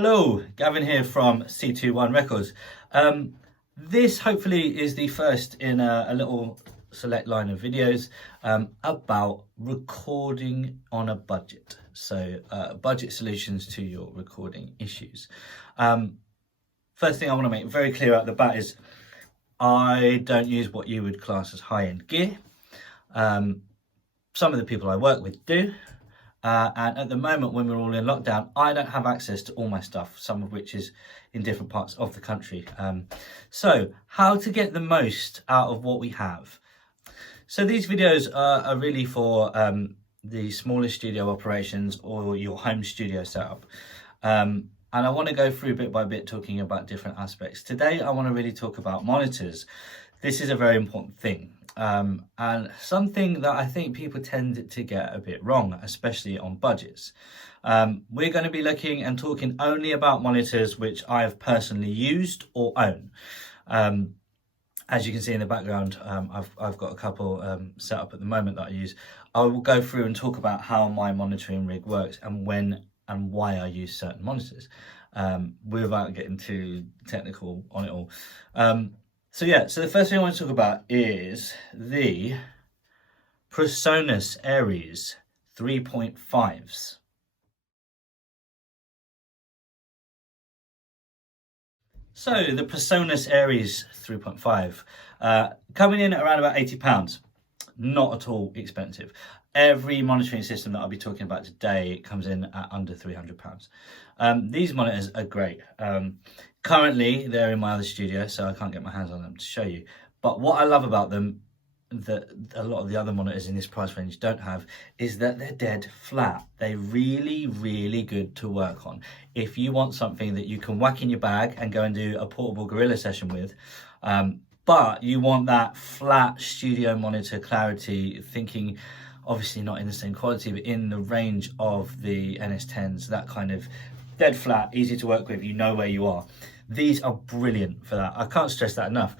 Hello, Gavin here from C21 Records. This hopefully is the first in a little select line of videos about recording on a budget. So budget solutions to your recording issues. First thing I want to make very clear at the bat is I don't use what you would class as high-end gear. Some of the people I work with do. And at the moment, when we're all in lockdown, I don't have access to all my stuff, some of which is in different parts of the country. So how to get the most out of what we have. So these videos are really for the smaller studio operations or your home studio setup. And I want to go through bit by bit talking about different aspects. Today, I want to really talk about monitors. This is a very important thing. And something that I think people tend to get a bit wrong, especially on budgets. We're going to be looking and talking only about monitors which I've personally used or own. As you can see in the background, I've got a couple set up at the moment that I use. I will go through and talk about how my monitoring rig works and when and why I use certain monitors, without getting too technical on it all. So the first thing I want to talk about is the Presonus Eris 3.5s. So the Presonus Eris 3.5, coming in at around about £80, not at all expensive. Every monitoring system that I'll be talking about today comes in at under £300. These monitors are great. Currently, they're in my other studio, so I can't get my hands on them to show you. But what I love about them, that a lot of the other monitors in this price range don't have, is that they're dead flat. They're really, really good to work on. If you want something that you can whack in your bag and go and do a portable guerilla session with, but you want that flat studio monitor clarity, thinking obviously not in the same quality, but in the range of the SN10s, that kind of dead flat, easy to work with, you know where you are. These are brilliant for that. I can't stress that enough.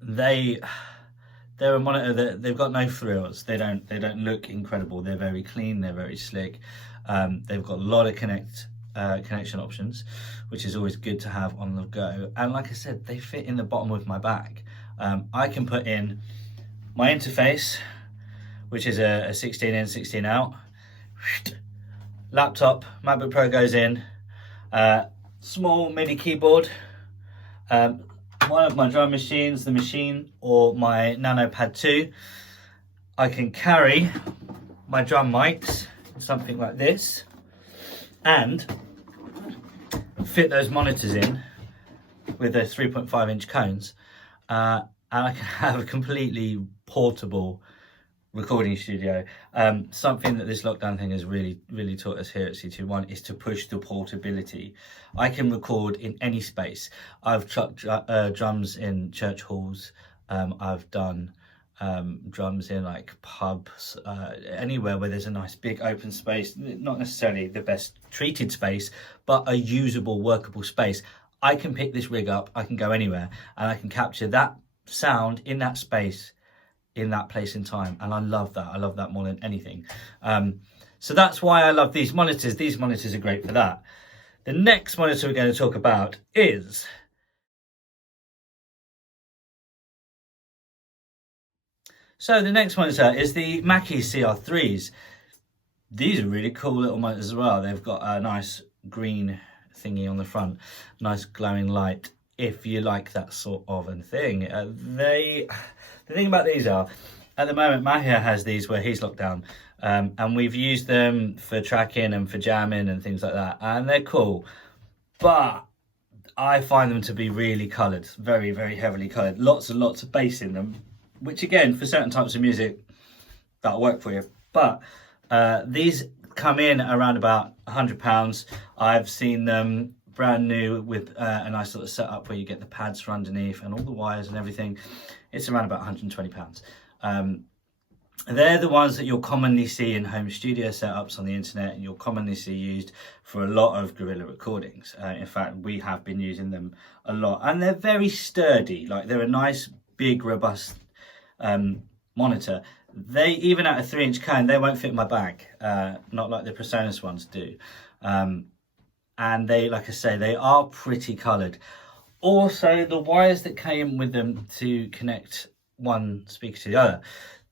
They're a monitor that they've got no frills. They don't look incredible. They're very clean. They're very slick. They've got a lot of connection options, which is always good to have on the go. And like I said, they fit in the bottom of my bag. I can put in my interface, which is a 16 in, 16 out. Laptop, MacBook Pro goes in. Small MIDI keyboard. One of my drum machines, the Machine, or my Nano Pad 2. I can carry my drum mics, something like this, and fit those monitors in with those 3.5-inch cones, and I can have a completely portable recording studio. Something that this lockdown thing has really taught us here at C21 is to push the portability. I can record in any space. I've chucked drums in church halls. I've done drums in like pubs, anywhere where there's a nice big open space, not necessarily the best treated space, but a usable, workable space. I can pick this rig up, I can go anywhere, and I can capture that sound in that space, in that place in time, and I love that. I love that more than anything. So that's why I love these monitors. These monitors are great for that. The next monitor we're going to talk about is the next monitor is the Mackie CR3s. These are really cool little monitors as well. They've got a nice green thingy on the front, nice glowing light, if you like that sort of a thing. The thing about these are, at the moment, Mahia has these where he's locked down, and we've used them for tracking and for jamming and things like that, and they're cool, but I find them to be really coloured, very, very heavily coloured, lots and lots of bass in them, which again, for certain types of music, that'll work for you. But these come in around about £100. I've seen them brand new with a nice sort of setup where you get the pads for underneath and all the wires and everything. It's around about £120. They're the ones that you'll commonly see in home studio setups on the internet, and you'll commonly see used for a lot of guerrilla recordings. In fact, we have been using them a lot, and they're very sturdy. Like, they're a nice, big, robust monitor. They, even at a 3-inch cone, they won't fit in my bag, not like the Presonus ones do. and they, like I say, they are pretty coloured. Also, the wires that came with them to connect one speaker to the other,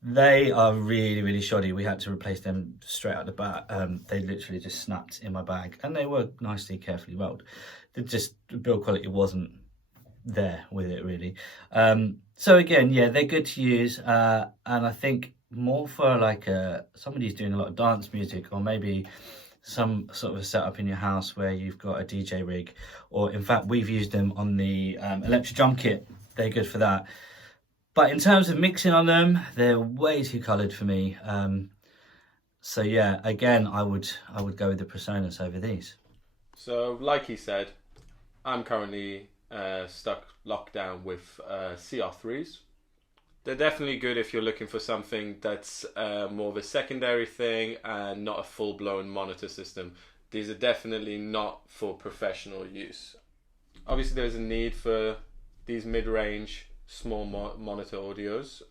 they are really, really shoddy. We had to replace them straight out the bat. They literally just snapped in my bag, and they were nicely, carefully rolled. The build quality wasn't there with it, really. So again, yeah, they're good to use, and I think more for like somebody who's doing a lot of dance music, or maybe some sort of a setup in your house where you've got a DJ rig, or in fact we've used them on the electric drum kit. They're good for that. But in terms of mixing on them, they're way too coloured for me. So yeah, again, I would go with the Presonus over these. So like he said, I'm currently locked down with CR3s. They're definitely good if you're looking for something that's more of a secondary thing and not a full-blown monitor system. These are definitely not for professional use. Obviously there's a need for these mid-range small monitor audios.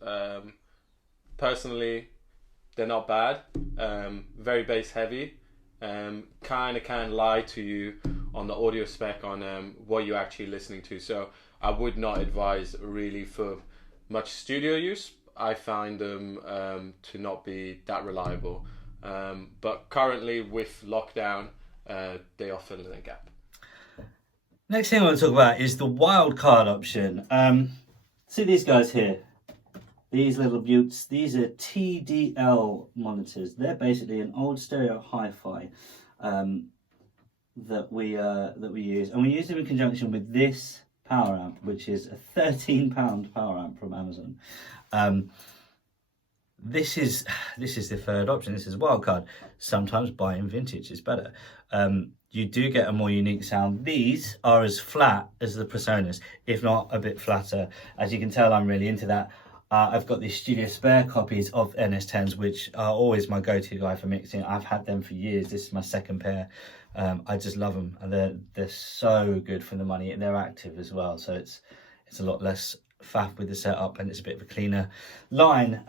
Personally, they're not bad. Very bass heavy. Kind of can lie to you on the audio spec on what you're actually listening to. So I would not advise really for much studio use. I find them to not be that reliable. But currently with lockdown, they are filling a gap. Next thing I want to talk about is the wildcard option. See these guys here, these little buttes. These are TDL monitors. They're basically an old stereo hi-fi that we use, and we use them in conjunction with this power amp, which is a £13 power amp from Amazon. This is the third option. This is wildcard. Sometimes buying vintage is better. You do get a more unique sound. These are as flat as the Presonus, if not a bit flatter. As you can tell, I'm really into that. I've got these studio spare copies of NS10s, which are always my go-to guy for mixing. I've had them for years. This is my second pair. I just love them, and they're so good for the money, and they're active as well. So it's a lot less faff with the setup, and it's a bit of a cleaner line.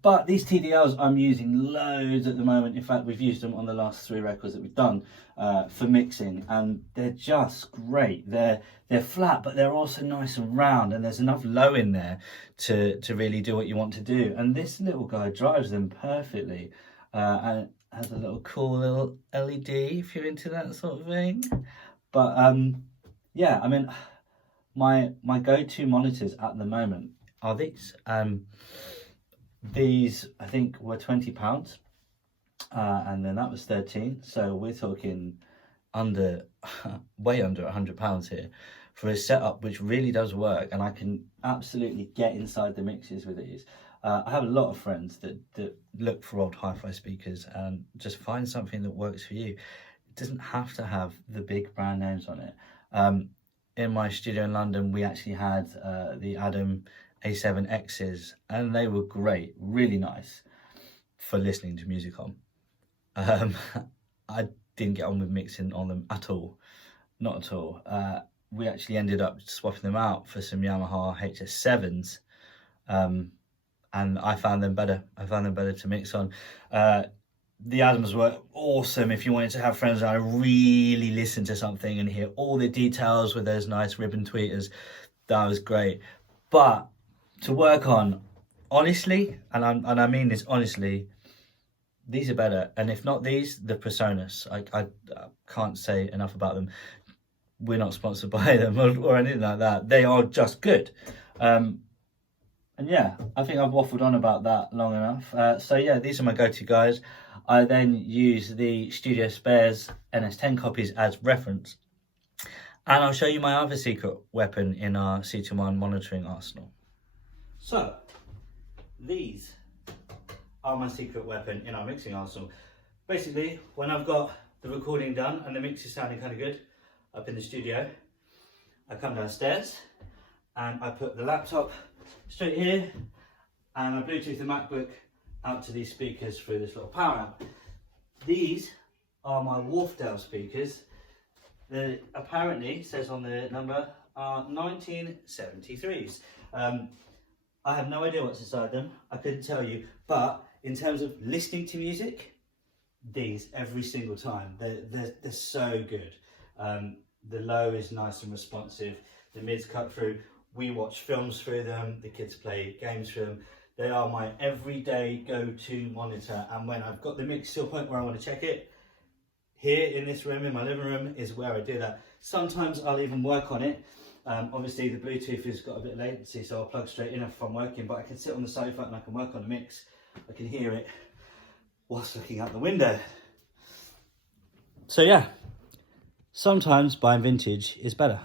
But these TDLs I'm using loads at the moment. In fact, we've used them on the last 3 records that we've done for mixing, and they're just great. They're flat, but they're also nice and round, and there's enough low in there to really do what you want to do. And this little guy drives them perfectly, and it has a little cool little LED if you're into that sort of thing. But yeah, I mean, my go-to monitors at the moment are these. These I think were £20, and then that was 13. So we're talking way under £100 here for a setup which really does work, and I can absolutely get inside the mixes with these. I have a lot of friends that look for old hi-fi speakers and just find something that works for you. It doesn't have to have the big brand names on it. In my studio in London, we actually had the Adam A7Xs, and they were great, really nice for listening to music on. I didn't get on with mixing on them at all, not at all. We actually ended up swapping them out for some Yamaha HS7s, and I found them better. I found them better to mix on. The Adams were awesome if you wanted to have friends and really listen to something and hear all the details with those nice ribbon tweeters. That was great. But to work on, honestly, and I mean this honestly, these are better. And if not these, the Presonus. I can't say enough about them. We're not sponsored by them or anything like that. They are just good. And yeah, I think I've waffled on about that long enough. So yeah, these are my go-to guys. I then use the Studio Spares NS10 copies as reference. And I'll show you my other secret weapon in our C21 monitoring arsenal. So, these are my secret weapon in our mixing arsenal. Basically, when I've got the recording done and the mix is sounding kind of good up in the studio, I come downstairs and I put the laptop straight here, and I Bluetooth the MacBook out to these speakers through this little power amp. These are my Wharfdale speakers. They apparently, says on the number, are 1973s. I have no idea what's inside them. I couldn't tell you, but in terms of listening to music, these every single time, they're so good. The low is nice and responsive. The mids cut through. We watch films through them. The kids play games through them. They are my everyday go-to monitor. And when I've got the mix to a point where I want to check it, here in this room, in my living room, is where I do that. Sometimes I'll even work on it. Obviously the Bluetooth has got a bit of latency, so I'll plug straight in if I'm working, but I can sit on the sofa and I can work on the mix. I can hear it whilst looking out the window. So yeah, sometimes buying vintage is better.